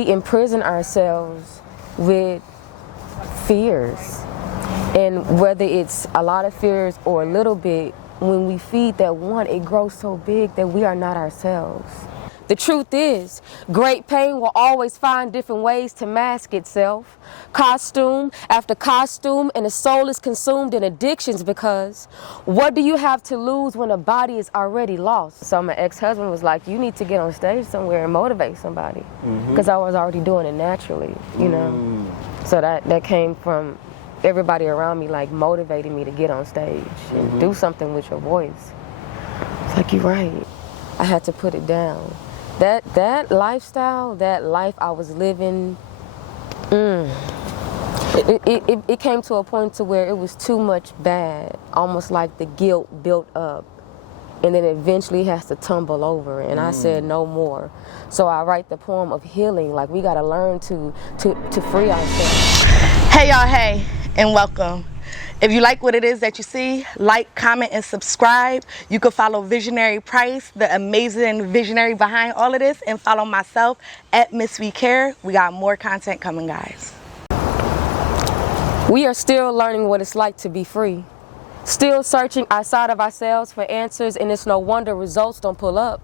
we imprison ourselves with fears. And whether it's a lot of fears or a little bit, when we feed that one, it grows so big that we are not ourselves. The truth is, great pain will always find different ways to mask itself. Costume after costume, and the soul is consumed in addictions because what do you have to lose when a body is already lost? So my ex-husband was like, you need to get on stage somewhere and motivate somebody. Because I was already doing it naturally, you know. So that came from everybody around me, like, motivating me to get on stage and do something with your voice. It's like, you're right. I had to put it down. That lifestyle, that life I was living, it came to a point to where it was too much bad, almost like the guilt built up, and then eventually has to tumble over. And I said no more. So I write the poem of healing. Like, we gotta learn to free ourselves. Hey y'all, hey, and welcome. If you like what it is that you see, like, comment, and subscribe. You can follow Visionary Price, the amazing visionary behind all of this, and follow myself at Miss We Care. We got more content coming, guys. We are still learning what it's like to be free. Still searching outside of ourselves for answers, and it's no wonder results don't pull up.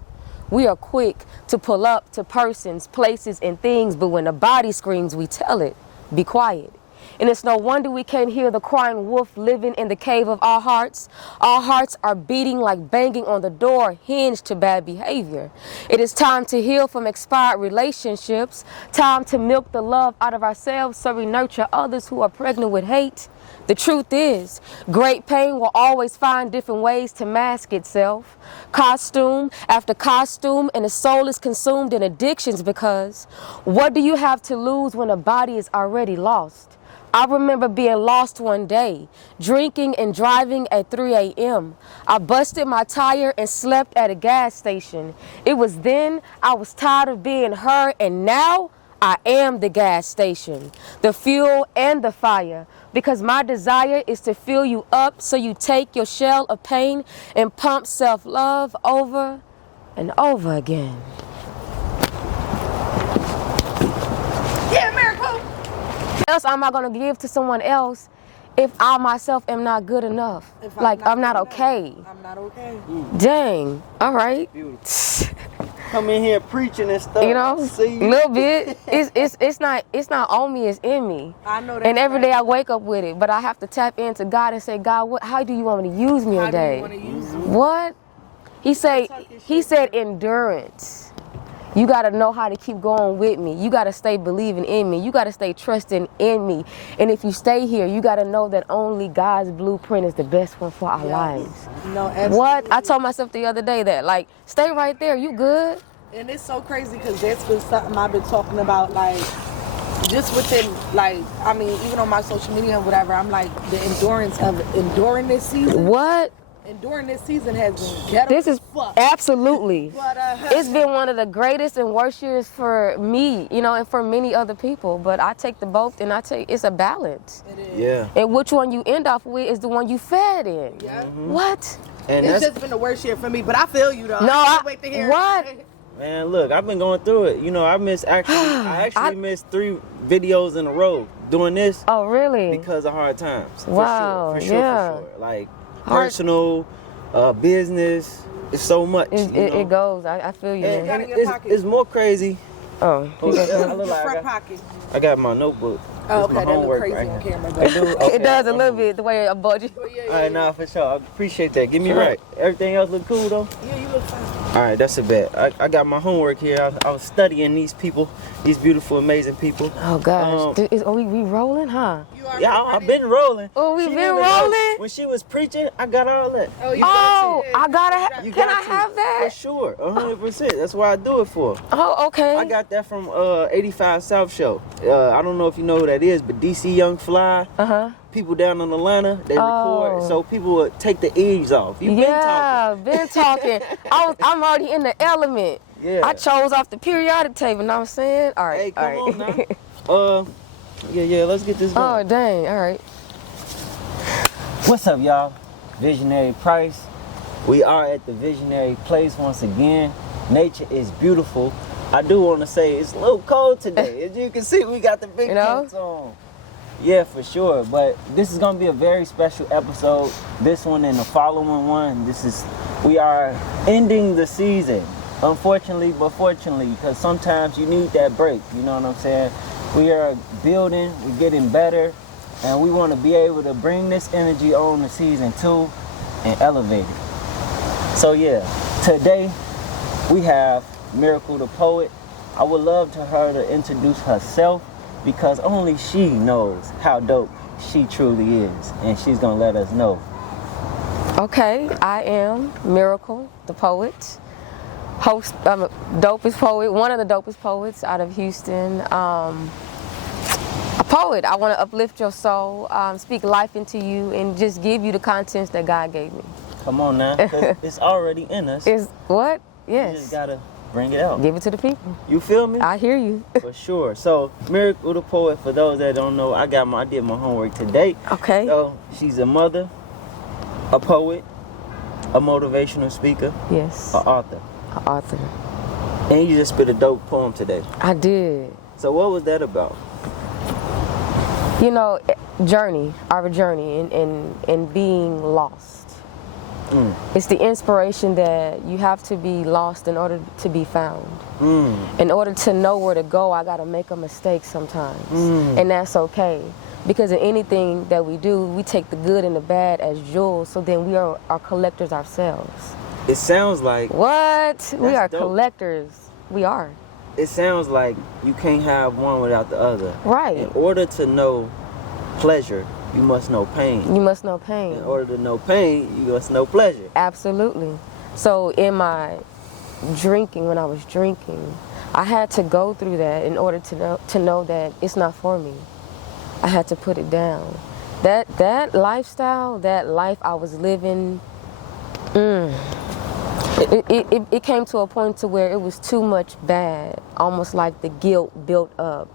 We are quick to pull up to persons, places, and things, but when the body screams, we tell it, be quiet. And it's no wonder we can't hear the crying wolf living in the cave of our hearts. Our hearts are beating like banging on the door, hinged to bad behavior. It is time to heal from expired relationships, time to milk the love out of ourselves so we nurture others who are pregnant with hate. The truth is, great pain will always find different ways to mask itself. Costume after costume, and the soul is consumed in addictions because what do you have to lose when a body is already lost? I remember being lost one day, drinking and driving at 3 a.m. I busted my tire and slept at a gas station. It was then I was tired of being her, and now I am the gas station, the fuel and the fire, because my desire is to fill you up so you take your shell of pain and pump self-love over and over again. Yeah, miracle! Else am I going to give to someone else if I myself am not good enough? I'm not okay. I'm not okay. Dang. All right. Come in here preaching and stuff. You know, a little bit. It's not on me, it's in me. I know that. And every day I wake up with it, but I have to tap into God and say, God, how do you want me to use me today? How do you want to use me? What? He said endurance. You got to know how to keep going with me. You got to stay believing in me. You got to stay trusting in me. And if you stay here, you got to know that only God's blueprint is the best one for our lives. No, absolutely. What? I told myself the other day that, like, stay right there. You good? And it's so crazy because that's been something I've been talking about, like, just within, like, I mean, even on my social media and whatever, I'm like, the endurance of enduring this season. What? Enduring this season has been ghetto. This is absolutely. But, it's been one of the greatest and worst years for me, you know, and for many other people. But I take the both, and it's a balance. It is. Yeah. And which one you end off with is the one you fed in. Yeah. What? And it's just been the worst year for me, but I feel you though. No, I can't wait to hear. What? Man, look, I've been going through it. You know, I actually missed 3 videos in a row doing this. Oh, really? Because of hard times. Wow. For sure. Like, personal, business, it's so much. It goes. I feel you. And it's more crazy. Oh, front pocket. I got my notebook. Oh, okay, that look crazy on camera. It does a little bit, the way I budget. All right, nah, for sure. I appreciate that. Get me right. Everything else look cool, though? Yeah, you look fine. All right, that's a bet. I got my homework here. I was studying these people, these beautiful, amazing people. Oh, gosh. Are we rolling, huh? Yeah, I've been rolling. Oh, we've been rolling? When she was preaching, I got all that. Oh, I gotta can I have that? For sure, 100%. That's what I do it for. Oh, okay. I got that from 85 South Show. I don't know if you know who that is, but DC Young Fly. People down in Atlanta, they record, so people would take the eaves off. Been talking. I'm already in the element. Yeah. I chose off the periodic table, you know what I'm saying? All right, hey, come on now. Yeah, let's get this going. Oh, dang, all right. What's up, y'all? Visionary Price. We are at the Visionary Place once again. Nature is beautiful. I do want to say it's a little cold today. As you can see, we got the big coats on. Yeah, for sure. But this is gonna be a very special episode. This one and the following one. We are ending the season. Unfortunately, but fortunately, because sometimes you need that break. You know what I'm saying? We are building, we're getting better, and we want to be able to bring this energy on to season 2 and elevate it. So yeah, today we have Miracle the Poet. I would love to her to introduce herself, because only she knows how dope she truly is, and she's gonna let us know. Okay, I am Miracle the Poet. Host, I'm a dopest poet, one of the dopest poets out of Houston. A poet. I want to uplift your soul, speak life into you, and just give you the contents that God gave me. Come on now, 'cause it's already in us. Is what? Yes. You just gotta bring it out. Give it to the people. You feel me? I hear you. For sure. So, Miracle the Poet, for those that don't know, I did my homework today. Okay. So, she's a mother, a poet, a motivational speaker, Yes. an author. Author. And you just spit a dope poem today. I did. So what was that about? You know, our journey in being lost. It's the inspiration that you have to be lost in order to be found. In order to know where to go, I gotta make a mistake sometimes. And that's okay. Because in anything that we do, we take the good and the bad as jewels, so then we are collectors ourselves. It sounds like... What? We are dope. collectors. We are. It sounds like you can't have one without the other. Right. In order to know pleasure, you must know pain. You must know pain. In order to know pain, you must know pleasure. Absolutely. So in my drinking, when I was drinking, I had to go through that in order to know that it's not for me. I had to put it down. That lifestyle, that life I was living, it came to a point to where it was too much bad, almost like the guilt built up,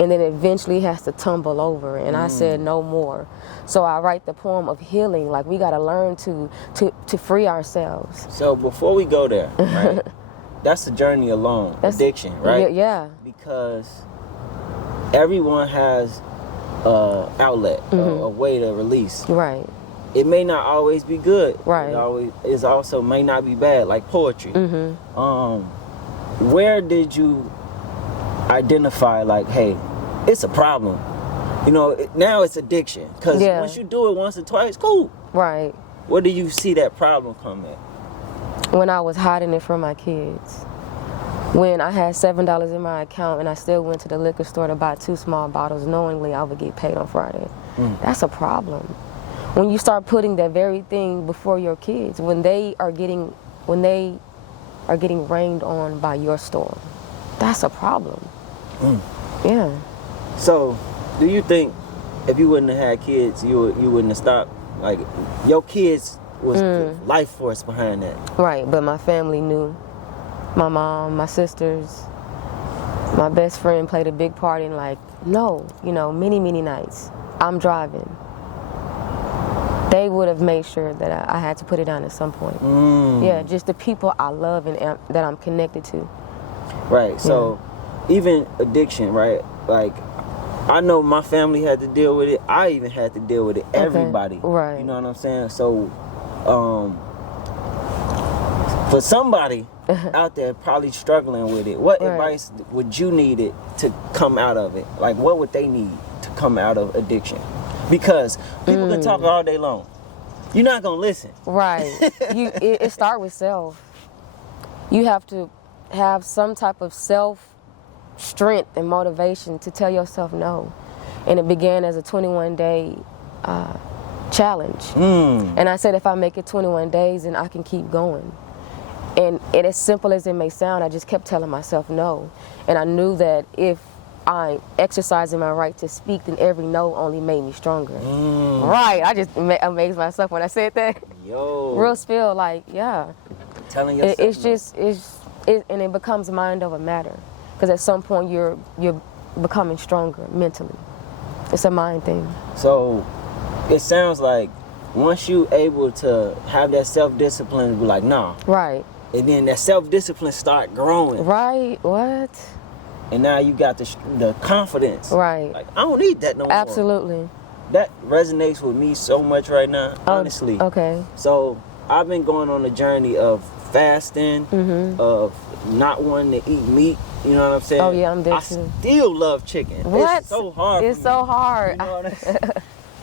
and then eventually has to tumble over. And I said no more. So I write the poem of healing. Like, we got to learn to free ourselves. So before we go there, right? That's the journey alone. Addiction, right? Yeah. Because everyone has an outlet, a way to release. Right. It may not always be good. Right. It also may not be bad, like poetry. Where did you identify, like, hey, it's a problem? You know, now it's addiction. Because once you do it once or twice, cool. Right. Where do you see that problem come at? When I was hiding it from my kids. When I had $7 in my account and I still went to the liquor store to buy 2 small bottles knowingly I would get paid on Friday. That's a problem. When you start putting that very thing before your kids, when they are getting rained on by your store, that's a problem. Yeah. So, do you think if you wouldn't have had kids, you wouldn't have stopped? Like, your kids was the life force behind that. Right, but my family knew. My mom, my sisters, my best friend played a big part in, like, no, you know, many nights. I'm driving. They would have made sure that I had to put it down at some point. Yeah, just the people I love and that I'm connected to. Right, so even addiction, right? Like, I know my family had to deal with it. I even had to deal with it. Everybody. Right. You know what I'm saying? So, for somebody out there probably struggling with it, what advice would you need it to come out of it? Like, what would they need to come out of addiction? Because people can talk all day long. You're not going to listen. Right. It starts with self. You have to have some type of self-strength and motivation to tell yourself no. And it began as a 21-day challenge. And I said, if I make it 21 days, then I can keep going. And as simple as it may sound, I just kept telling myself no. And I knew that if I'm exercising my right to speak, then every no only made me stronger. Right, I just amazed myself when I said that. Yo. Real spill, like, yeah. Telling yourself and it becomes mind over matter. Because at some point you're becoming stronger mentally. It's a mind thing. So it sounds like once you able to have that self-discipline, be like, nah. Right. And then that self-discipline start growing. Right. What? And now you got the confidence. Right. Like, I don't need that no more. Absolutely. That resonates with me so much right now, honestly. Okay. So I've been going on a journey of fasting, of not wanting to eat meat. You know what I'm saying? Oh yeah, I'm there I too. still love chicken. What? It's so hard. It's for so me. hard. You know what I'm saying?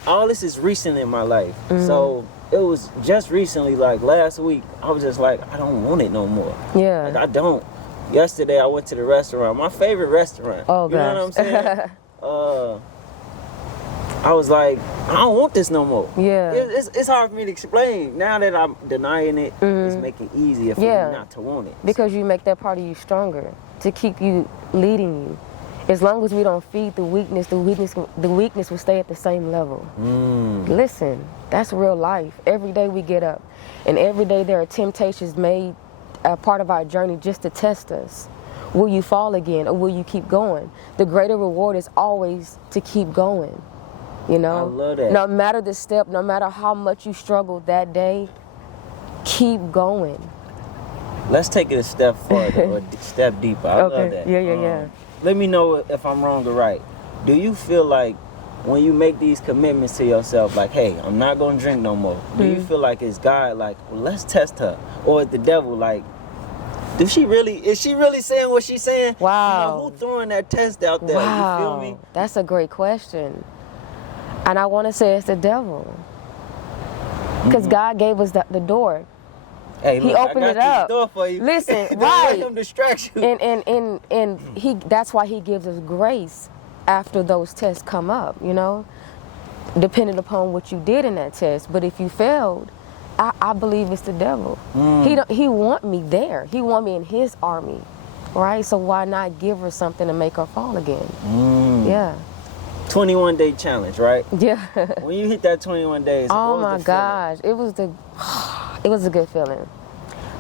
All this is recent in my life. So it was just recently, like last week, I was just like, I don't want it no more. Yeah. Like, I don't. Yesterday I went to the restaurant, my favorite restaurant. Oh, you know what I'm gosh. saying? I was like, I don't want this no more. Yeah. It's hard for me to explain. Now that I'm denying it, it's making it easier for me not to want it. Because you make that part of you stronger to keep you leading you. As long as we don't feed the weakness will stay at the same level. Listen, that's real life. Every day we get up, and every day there are temptations made a part of our journey just to test us. Will you fall again, or will you keep going? The greater reward is always to keep going. You know, I love that. No matter the step, no matter how much you struggled that day, keep going. Let's take it a step further or a step deeper. I love that. Yeah. Let me know if I'm wrong or right. Do you feel like when you make these commitments to yourself, like, hey, I'm not gonna drink no more, do you feel like it's God, like, well, let's test her, or it's the devil, like, is she really saying what she's saying? Wow. You know, who throwing that test out there? Wow. You feel me? That's a great question. And I want to say it's the devil. Because God gave us the door. Hey, He look, opened I it got this up. door for you. Listen, Don't right. let them distract you. And that's why he gives us grace after those tests come up, you know, depending upon what you did in that test. But if you failed, I believe it's the devil. He want me there. He want me in his army, right? So why not give her something to make her fall again? Yeah. 21-day challenge, right? Yeah. When you hit that 21 days, Oh what was my the gosh, it was a good feeling,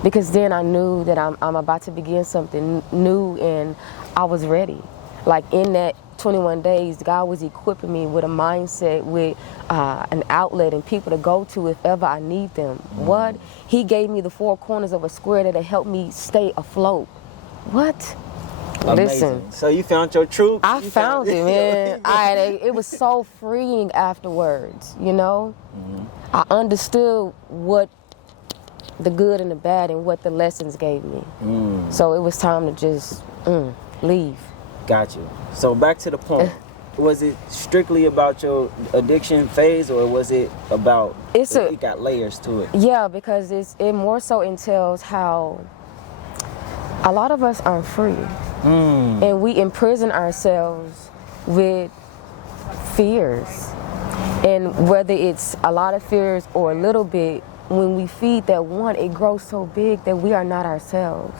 because then I knew that I'm about to begin something new, and I was ready. Like in that 21 days, God was equipping me with a mindset, with an outlet and people to go to if ever I need them. What? He gave me the four corners of a square that'll help me stay afloat. What? Amazing. Listen. So you found your truth? I found it, man. It was so freeing afterwards, you know? I understood what the good and the bad and what the lessons gave me. So it was time to just leave. Got you. So back to the point. Was it strictly about your addiction phase, or was it about, it got layers to it? Yeah, because it more so entails how a lot of us aren't free. And we imprison ourselves with fears. And whether it's a lot of fears or a little bit, when we feed that one, it grows so big that we are not ourselves.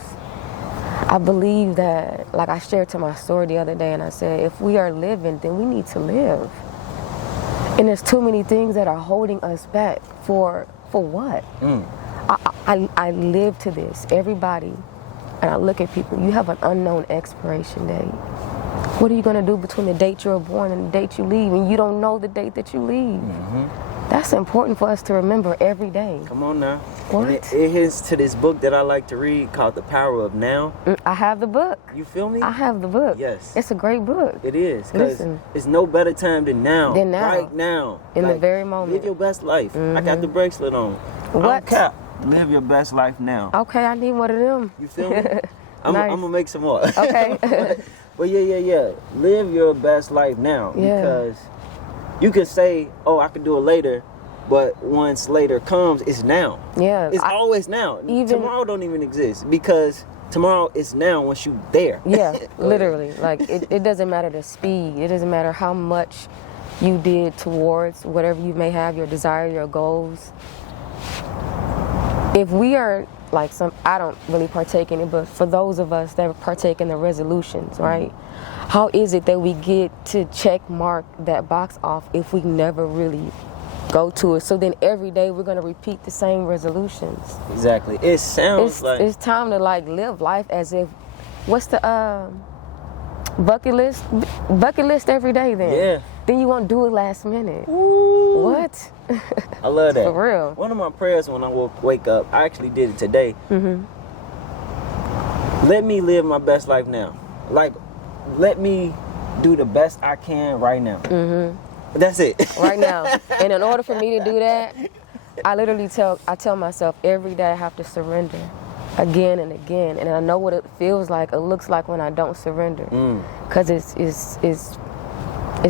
I believe that, like I shared to my story the other day, and I said, if we are living, then we need to live. And there's too many things that are holding us back. For what? I live to this. Everybody, and I look at people, you have an unknown expiration date. What are you going to do between the date you're born and the date you leave, and you don't know the date that you leave? That's important for us to remember every day. Come on now. What? It hints to this book that I like to read called The Power of Now. I have the book. You feel me? I have the book. Yes. It's a great book. It is. Because Listen. it's no better time than now. Than now. Right now. In the very moment. Live your best life. I got the bracelet on. What? Cap. Live your best life now. Okay, I need one of them. You feel me? I'm Nice. going to make some more. Okay. But yeah. Live your best life now. Yeah. Because you can say, oh, I can do it later. But once later comes, it's now. Yeah. It's always now. even- Tomorrow don't even exist, because tomorrow is now once you there. Yeah, literally. Like, it doesn't matter the speed. It doesn't matter how much you did towards whatever you may have, your desire, your goals. If we are, like, I don't really partake in it, but for those of us that partake in the resolutions, right? How is it that we get to check mark that box off if we never really go to it? So then every day we're going to repeat the same resolutions. Exactly. It sounds like It's time to, like, live life as if, what's the bucket list? Bucket list every day then. Yeah. Then you won't do it last minute. Ooh. What? I love that. For real. One of my prayers when I wake up, I actually did it today. let me live my best life now. Like, let me do the best I can right now. That's it. Right now. And in order for me to do that, I tell myself every day I have to surrender again and again. And I know what it feels like, it looks like when I don't surrender. Because it's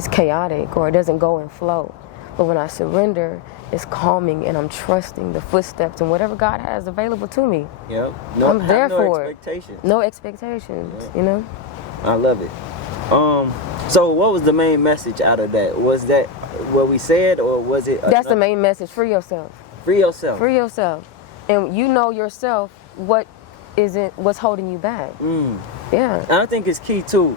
chaotic, or it doesn't go and flow. But when I surrender, it's calming, and I'm trusting the footsteps and whatever God has available to me. Yep. I'm there for it. Expectations. No expectations, you know? I love it. So what was the main message out of that? Was that what we said, or was it? That's the main message. Free yourself. Free yourself. Free yourself. And you know yourself what's holding you back. Yeah. And I think it's key too.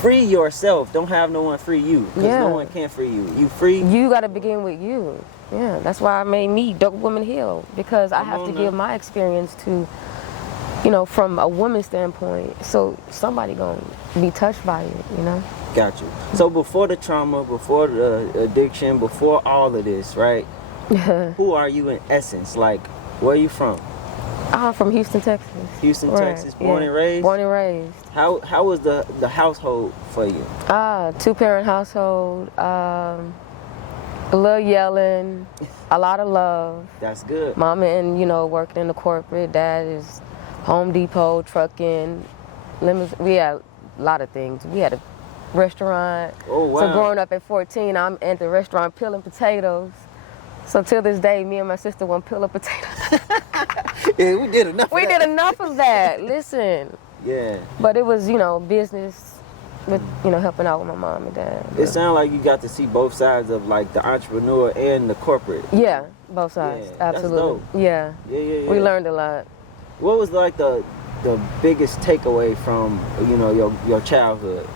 Free yourself. Don't have no one free you. Because Yeah. no one can free you. You free. You got to begin with you. Yeah. That's why I made me Dope Woman Heal. Because I have to give my experience to, you know, from a woman's standpoint. So somebody going to be touched by it, you know? Got you. So before the trauma, before the addiction, before all of this, right? Who are you in essence? Like, where are you from? I'm from Houston, Texas. Houston, Right, Texas. Born yeah. and raised? Born and raised. How was the household for you? 2-parent household, a little yelling, a lot of love. That's good. Mama and, you know, working in the corporate. Dad is Home Depot, trucking, we had a lot of things. We had a restaurant. Oh, wow. So growing up at 14, I'm at the restaurant peeling potatoes. So till this day, me and my sister won't peel a potato. Yeah, we did enough. We did enough of that. Listen. Yeah. But it was, you know, business with, you know, helping out with my mom and dad. It sounds like you got to see both sides of like the entrepreneur and the corporate. Yeah, both sides. Yeah, that's absolutely. dope. Yeah. Yeah. We learned a lot. What was like the biggest takeaway from, you know, your childhood?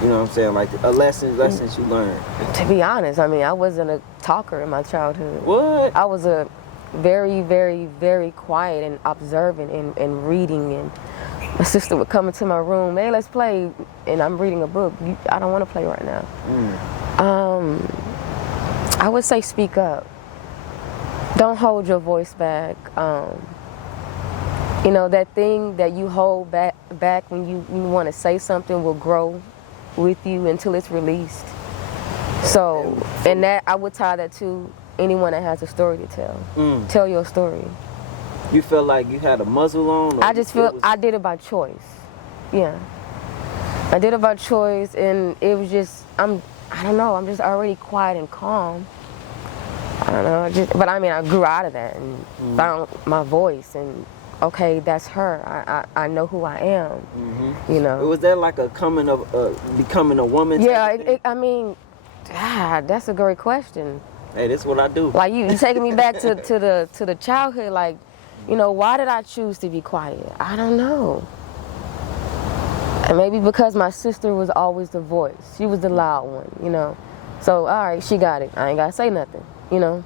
You know what I'm saying? Like lessons you learned. To be honest, I mean, I wasn't a talker in my childhood. What? I was a very, very, very quiet and observant and reading. And my sister would come into my room, hey, let's play. And I'm reading a book. I don't want to play right now. I would say speak up. Don't hold your voice back. You know, that thing that you hold back when you want to say something will grow with you until it's released. So, and that I would tie that to anyone that has a story to tell. Tell your story. You feel like you had a muzzle on? Or I just feel I did it by choice. Yeah. I did it by choice, and it was just, I don't know, I'm just already quiet and calm. I don't know, but I mean, I grew out of that and found my voice, and okay, that's her. I know who I am, you know. Was that like a becoming a woman? Yeah, I mean, that's a great question. Hey, that's what I do. Like you taking me back to the childhood, like, you know, why did I choose to be quiet? I don't know. And maybe because my sister was always the voice. She was the loud one, you know. So, all right, she got it. I ain't got to say nothing, you know.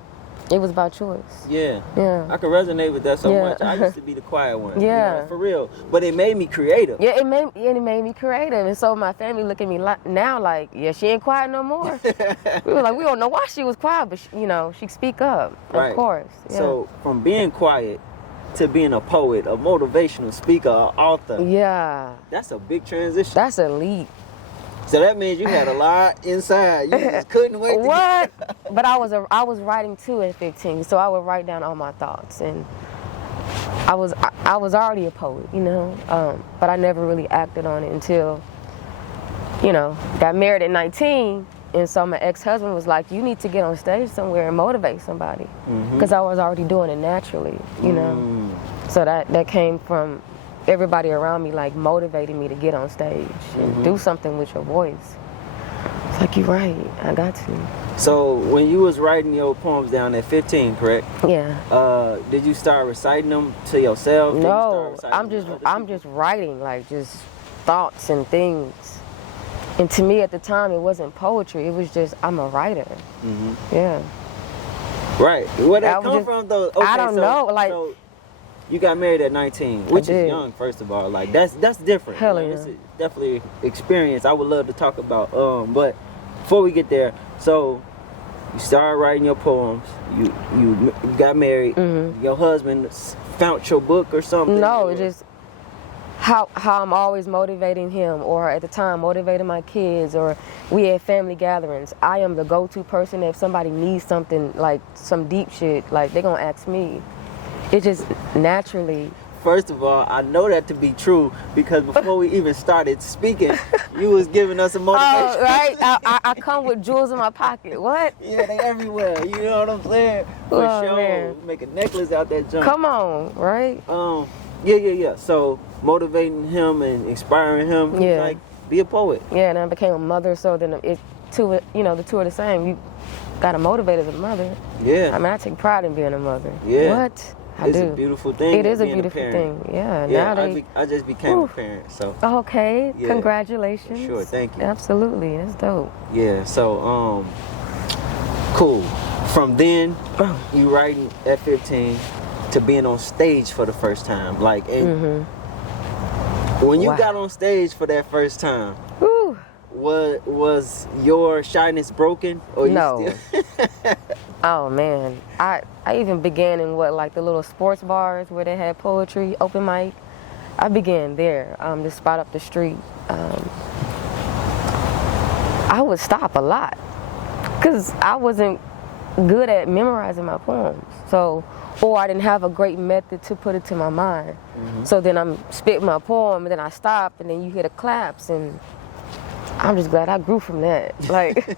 It was by choice. Yeah. Yeah. I can resonate with that so much. I used to be the quiet one. Yeah. You know, for real. But it made me creative. Yeah, it made me creative. And so my family look at me now like, yeah, she ain't quiet no more. We were like, we don't know why she was quiet, but you know, she speak up, Right. of course. Yeah. So from being quiet to being a poet, a motivational speaker, an author. Yeah. That's a big transition. That's a leap. So that means you had a lot inside. You just couldn't wait to What? But I was writing too at 15, so I would write down all my thoughts, and I was already a poet, you know. But I never really acted on it until, you know, got married at 19, and so my ex-husband was like, "You need to get on stage somewhere and motivate somebody," because I was already doing it naturally, you know. So that came from everybody around me, like, motivating me to get on stage and do something with your voice. It's like, you're right, I got to. So when you was writing your poems down at 15, correct? Yeah. Did you start reciting them to yourself? No, I'm just writing, like, just thoughts and things. And to me at the time, it wasn't poetry. It was just, I'm a writer. Yeah. Right. Where that I was come just- from, though? Okay, I don't know, like- So you got married at 19, which is did. young, first of all. Like, that's different. Hell Like, yeah. It's definitely experience I would love to talk about. But before we get there, so you started writing your poems. You got married. Your husband found your book or something? No, or- it just, how I'm always motivating him, or at the time motivating my kids, or we had family gatherings. I am the go-to person. If somebody needs something, like some deep shit, like they're gonna ask me. It just naturally. First of all, I know that to be true because before we even started speaking, you was giving us a motivation. Oh, right. I come with jewels in my pocket. What? Yeah, they everywhere. You know what I'm saying? For Oh, sure. man. Make a necklace out that junk. Come on, right? Yeah. So motivating him and inspiring him. Yeah. Like, be a poet. Yeah, and I became a mother, so then the two are the same. You gotta motivate as a mother. Yeah. I mean, I take pride in being a mother. Yeah. What? I It's do. a beautiful thing. It is a being beautiful parent. thing. Yeah. Yeah, Now I just became a parent, so. Okay. Yeah. Congratulations. For sure, thank you. Absolutely. That's dope. Yeah, so cool. From then, you writing at 15 to being on stage for the first time. Like, when you Wow. got on stage for that first time, Whew. was your shyness broken? Or No. You still Oh man, I even began in the little sports bars where they had poetry, open mic. I began there, this spot up the street. I would stop a lot because I wasn't good at memorizing my poems. So, or I didn't have a great method to put it to my mind. So then I'm spitting my poem and then I stop and then you hear the claps, and I'm just glad I grew from that. Like.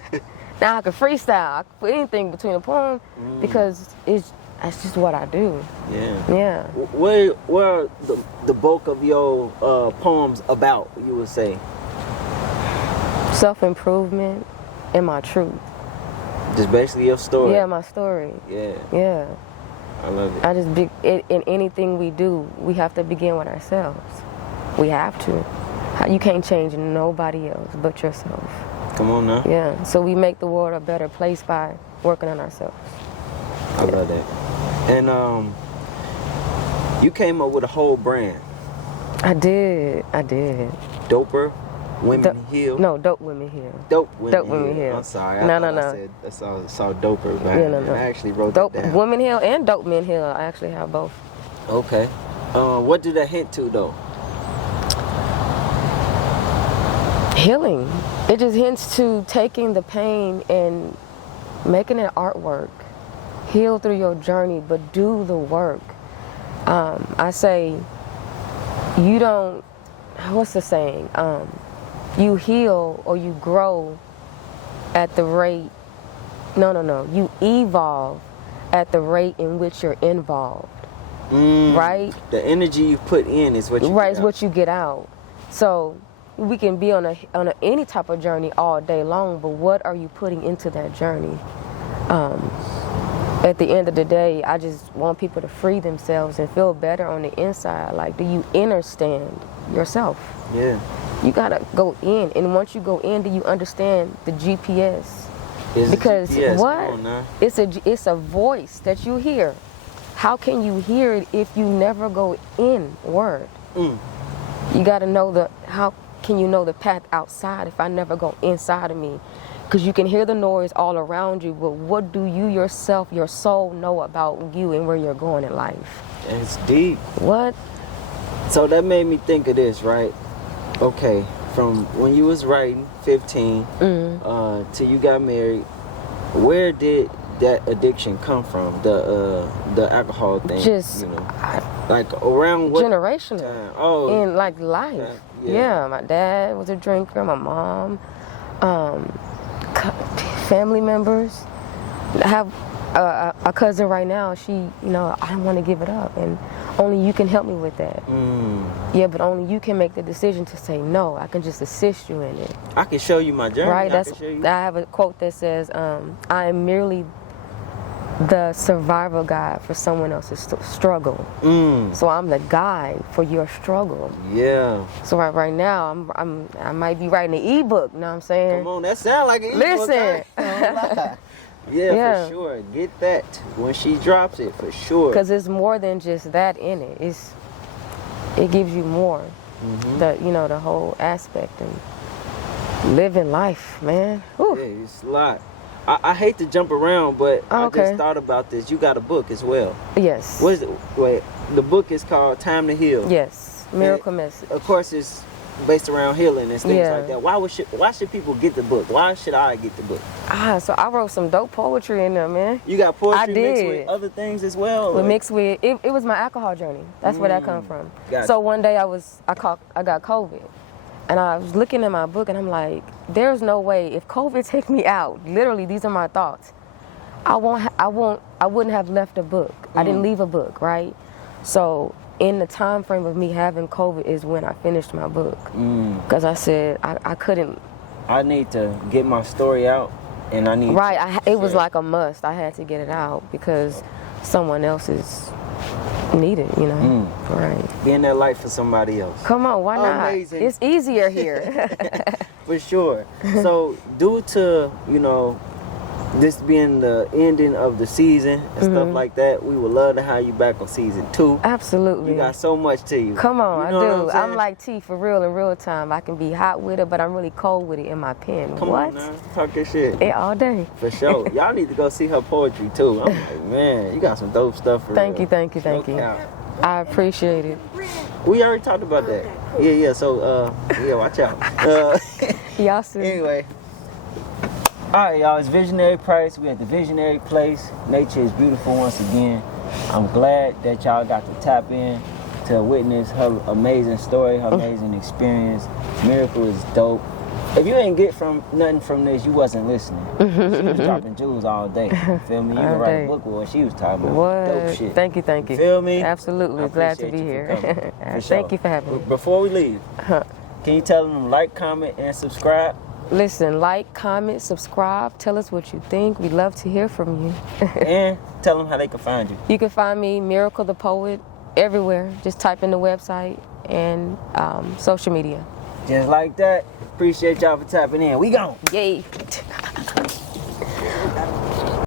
Now I can freestyle. I can put anything between a poem because that's just what I do. Yeah. Yeah. Where are the bulk of your poems about, you would say? Self-improvement and my truth. Just basically your story. Yeah, my story. Yeah. Yeah. I love it. In anything we do, we have to begin with ourselves. We have to. You can't change nobody else but yourself. Come on now. Yeah. So we make the world a better place by working on ourselves. I love that. And you came up with a whole brand. I did. Doper Women Heal. No, Dope Women Heal. Dope Women Dope Women Heal. I'm sorry. No. I saw Doper, man. Yeah, no. I actually wrote Dope that down. Women Heal and Dope Men Heal. I actually have both. Okay. What did that hint to, though? Healing. It just hints to taking the pain and making it artwork. Heal through your journey, but do the work. I say, you don't, what's the saying? You heal or you grow at the rate, no. You evolve at the rate in which you're involved. Right? The energy you put in is what you Right, get is out. what you get out. So we can be on any type of journey all day long, but what are you putting into that journey? At the end of the day, I just want people to free themselves and feel better on the inside. Like, do you understand yourself? Yeah. You gotta go in, and once you go in, do you understand the GPS? It's Because GPS. what? Come on now. It's a voice that you hear. How can you hear it if you never go inward? You gotta know how can you know the path outside if I never go inside of me? Because you can hear the noise all around you, but what do you yourself, your soul, know about you and where you're going in life? It's deep. What? So that made me think of this, right? Okay, from when you was writing, 15, till you got married, where did that addiction come from? The alcohol thing, Just like around what generational. time? Oh, In like life. Yeah, my dad was a drinker, my mom, family members. I have a cousin right now, she, I don't want to give it up, and only you can help me with that. Yeah, but only you can make the decision to say no. I can just assist you in it. I can show you my journey. Right, I can show you. I have a quote that says, I am merely the survival guide for someone else's struggle. So I'm the guide for your struggle. Yeah. So right now, I might be writing an ebook. You know what I'm saying? Come on, that sound like an ebook. Listen. Yeah, for sure. Get that when she drops it, for sure. Because it's more than just that in it. It gives you more. The whole aspect and living life, man. Whew. Yeah, it's a lot. I hate to jump around, but I just thought about this. You got a book as well. Yes. What is it? Wait, the book is called Time to Heal. Yes. Miracle message. Of course, it's based around healing and things Yeah. like that. Why should people get the book? Why should I get the book? So I wrote some dope poetry in there, man. You got poetry mixed did. with other things as well? We mixed with it was my alcohol journey. That's where that come from. Gotcha. So one day I got COVID, and I was looking at my book and I'm like, there's no way if COVID take me out. Literally, these are my thoughts. I wouldn't have left a book. I didn't leave a book, right? So in the time frame of me having COVID is when I finished my book, because I said I couldn't. I need to get my story out, and I need It was like a must. I had to get it out because someone else is needed, you know. Right. being that light for somebody else. Come on, why not? Amazing. It's easier here. For sure. So due to, this being the ending of the season and stuff like that, we would love to have you back on season 2. Absolutely. You got so much to you. Come on, You know I what do. I'm I'm saying? like tea for real in real time. I can be hot with it, but I'm really cold with it in my pen. Come what? on now, talk your shit. Yeah, all day. For sure. Y'all need to go see her poetry too. I'm like, man, you got some dope stuff for Thank real. you, thank you, thank No you. cap. I appreciate it. We already talked about that. Yeah. So, watch out. Y'all see. Anyway. All right, y'all. It's Visionary Price. We at the Visionary Place. Nature is beautiful once again. I'm glad that y'all got to tap in to witness her amazing story, her amazing experience. Miracle is dope. If you ain't get nothing from this, you wasn't listening. She was dropping jewels all day. You feel me? You can All write day. a book with what she was talking about. What? Dope shit. Thank you. Feel me? Absolutely. I Glad to appreciate be you for here. coming. For Thank sure. you for having me. Before we leave, can you tell them to like, comment, and subscribe? Listen, like, comment, subscribe. Tell us what you think. We'd love to hear from you. And tell them how they can find you. You can find me, Miracle the Poet, everywhere. Just type in the website and social media. Just like that. Appreciate y'all for tapping in. We gone. Yay.